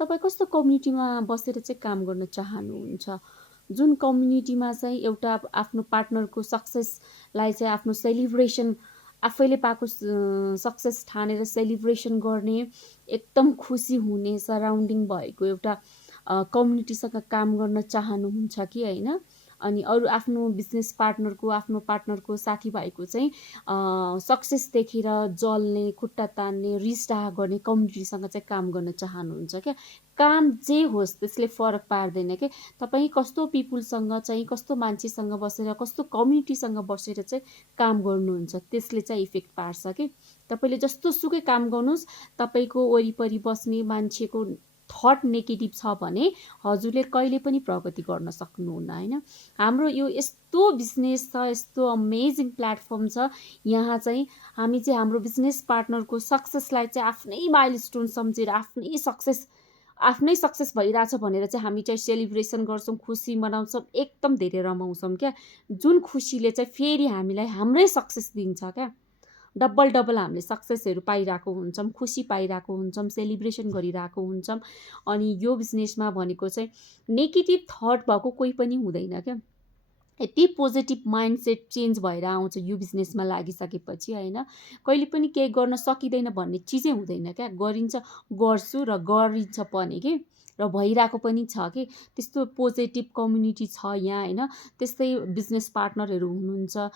तपाईँ कस्तो कम्युनिटीमा बसेर चाहिँ काम गर्न चाहनुहुन्छ? जुन कम्युनिटीमा चाहिँ एउटा आफ्नो पार्टनरको सक्सेसलाई चाहिँ आफ्नो सेलिब्रेसन आफैले पाएको सक्सेस ठानेर सेलिब्रेसन गर्ने, एकदम खुसी हुने सराउन्डिङ भएको एउटा कम्युनिटीसँग काम गर्न चाहनुहुन्छ कि होइन? अनि अरू आफ्नो बिजनेस पार्टनरको साथीभाइको चाहिँ सक्सेस देखेर जल्ने, खुट्टा तान्ने, रिसडाह गर्ने कम्युनिटीसँग चाहिँ काम गर्न चाहनुहुन्छ क्या? काम जे होस् त्यसले फरक पार्दैन के। तपाईँ कस्तो पिपुलसँग चाहिँ, कस्तो मान्छेसँग बसेर, कस्तो कम्युनिटीसँग बसेर चाहिँ काम गर्नुहुन्छ त्यसले चाहिँ इफेक्ट पार्छ कि। तपाईँले जस्तो सुकै काम गर्नुहोस्, तपाईँको वरिपरि बस्ने मान्छेको थट नेगेटिभ छ भने हजुरले कहिले पनि प्रगति गर्न सक्नुहुन्न होइन। हाम्रो यो यस्तो बिजनेस छ, यस्तो अमेजिङ प्लेटफर्म छ, यहाँ चाहिँ हामी चाहिँ हाम्रो बिजनेस पार्टनरको सक्सेसलाई चाहिँ आफ्नै माइलस्टोन सम्झेर आफ्नै सक्सेस भइरहेछ भनेर चाहिँ हामी चाहिँ सेलिब्रेसन गर्छौँ, खुसी मनाउँछौँ, एकदम धेरै रमाउँछौँ क्या। जुन खुसीले चाहिँ फेरि हामीलाई हाम्रै सक्सेस दिन्छ क्या। डबल हामीले सक्सेसहरू पाइरहेको हुन्छौँ, खुसी पाइरहेको हुन्छौँ, सेलिब्रेसन गरिरहेको हुन्छौँ। अनि यो बिजनेसमा भनेको चाहिँ नेगेटिभ थट भएको कोही पनि हुँदैन क्या। यति पोजिटिभ माइन्डसेट चेन्ज भएर आउँछ यो बिजनेसमा लागिसकेपछि होइन। कहिले पनि केही गर्न सकिँदैन भन्ने चिजै हुँदैन क्या। गरिन्छ, गर्छु र गरिन्छ पनि कि, र भइरहेको पनि छ कि। त्यस्तो पोजिटिभ कम्युनिटी छ यहाँ होइन। त्यस्तै बिजनेस पार्टनरहरू हुनुहुन्छ,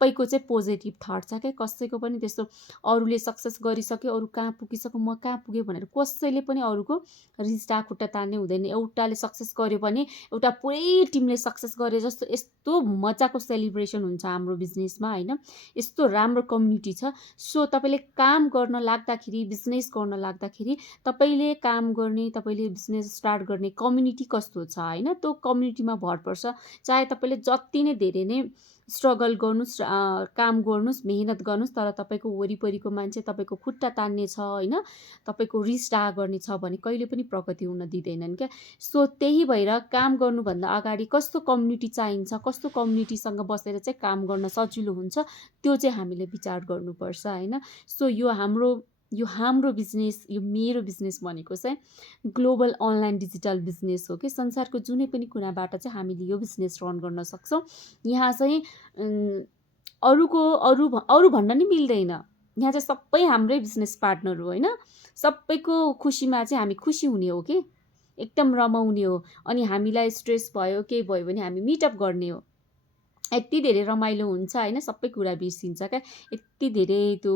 सबैको चाहिँ पोजिटिभ थट छ क्या। कसैको पनि त्यस्तो अरूले सक्सेस गरिसक्यो, अरू कहाँ पुगिसक्यो, म कहाँ पुगेँ भनेर कसैले पनि अरूको रिसडाह खुट्टा तान्ने हुँदैन। एउटाले सक्सेस गर्यो भने एउटा पुरै टिमले सक्सेस गरे जस्तो यस्तो मजाको सेलिब्रेसन हुन्छ हाम्रो बिजनेसमा होइन। यस्तो राम्रो कम्युनिटी छ। सो तपाईँले काम गर्न लाग्दाखेरि, बिजनेस गर्न लाग्दाखेरि तपाईँले काम गर्ने, तपाईँले बिजनेस स्टार्ट गर्ने कम्युनिटी कस्तो छ होइन, त्यो कम्युनिटीमा भर पर्छ। चाहे तपाईँले जति नै धेरै नै स्ट्रगल गर्नुहोस्, काम गर्नुहोस्, मेहनत गर्नुहोस्, तर तपाईँको वरिपरिको मान्छे तपाईँको खुट्टा तान्ने छ होइन, तपाईँको रिसडाह गर्ने छ भने कहिले पनि प्रगति हुन दिँदैनन् क्या। सो त्यही भएर काम गर्नुभन्दा अगाडि कस्तो कम्युनिटी चाहिन्छ, कस्तो कम्युनिटीसँग बसेर चाहिँ काम गर्न सजिलो हुन्छ, त्यो चाहिँ हामीले विचार गर्नुपर्छ होइन। सो यो हाम्रो बिजनेस, यो मेरो बिजनेस भनेको चाहिँ ग्लोबल अनलाइन डिजिटल बिजनेस हो कि। संसारको जुनै पनि कुनाबाट चाहिँ हामीले यो बिजनेस रन गर्न सक्छौँ। यहाँ चाहिँ अरू भन्न नि मिल्दैन। यहाँ चाहिँ सबै हाम्रै बिजनेस पार्टनर हो होइन। सबैको खुसीमा चाहिँ हामी खुसी हुने हो कि, एकदम रमाउने हो। अनि हामीलाई स्ट्रेस भयो, केही भयो भने हामी मिटअप गर्ने हो। यति धेरै रमाइलो हुन्छ होइन, सबै कुरा बिर्सिन्छ क्या। यति धेरै त्यो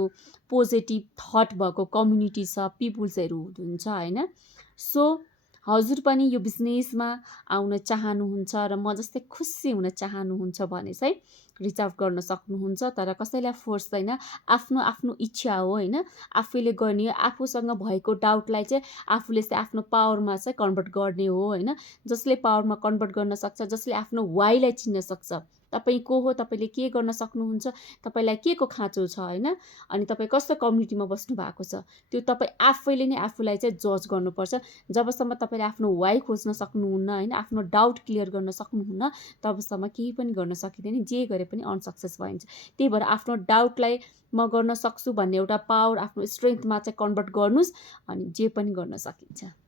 पोजिटिभ थट भएको कम्युनिटी छ, पिपुल्सहरू हुनुहुन्छ होइन। सो हजुर पनि यो बिजनेसमा आउन चाहनुहुन्छ र म जस्तै खुसी हुन चाहनुहुन्छ भने चाहिँ रिच आउट गर्न सक्नुहुन्छ। तर कसैलाई फोर्स छैन, आफ्नो आफ्नो इच्छा हो होइन। आफूले गर्ने, आफूसँग भएको डाउटलाई चाहिँ आफूले चाहिँ आफ्नो पावरमा चाहिँ कन्भर्ट गर्ने हो होइन। जसले पावरमा कन्भर्ट गर्न सक्छ, जसले आफ्नो वाइलाई चिन्न सक्छ, तपाईँ को हो, तपाईँले के गर्न सक्नुहुन्छ, तपाईँलाई के को खाँचो छ होइन, अनि तपाईँ कस्तो कम्युनिटीमा बस्नु भएको छ, त्यो तपाईँ आफैले नै आफूलाई चाहिँ जज गर्नुपर्छ। जबसम्म तपाईँले आफ्नो वाइ खोज्न सक्नुहुन्न होइन, आफ्नो डाउट क्लियर गर्न सक्नुहुन्न, तबसम्म केही पनि गर्न सकिँदैन। जे गरे पनि अनसक्सेस भइन्छ। त्यही भएर आफ्नो डाउटलाई म गर्न सक्छु भन्ने एउटा पावर, आफ्नो स्ट्रेन्थमा चाहिँ कन्भर्ट गर्नुहोस्, अनि जे पनि गर्न सकिन्छ।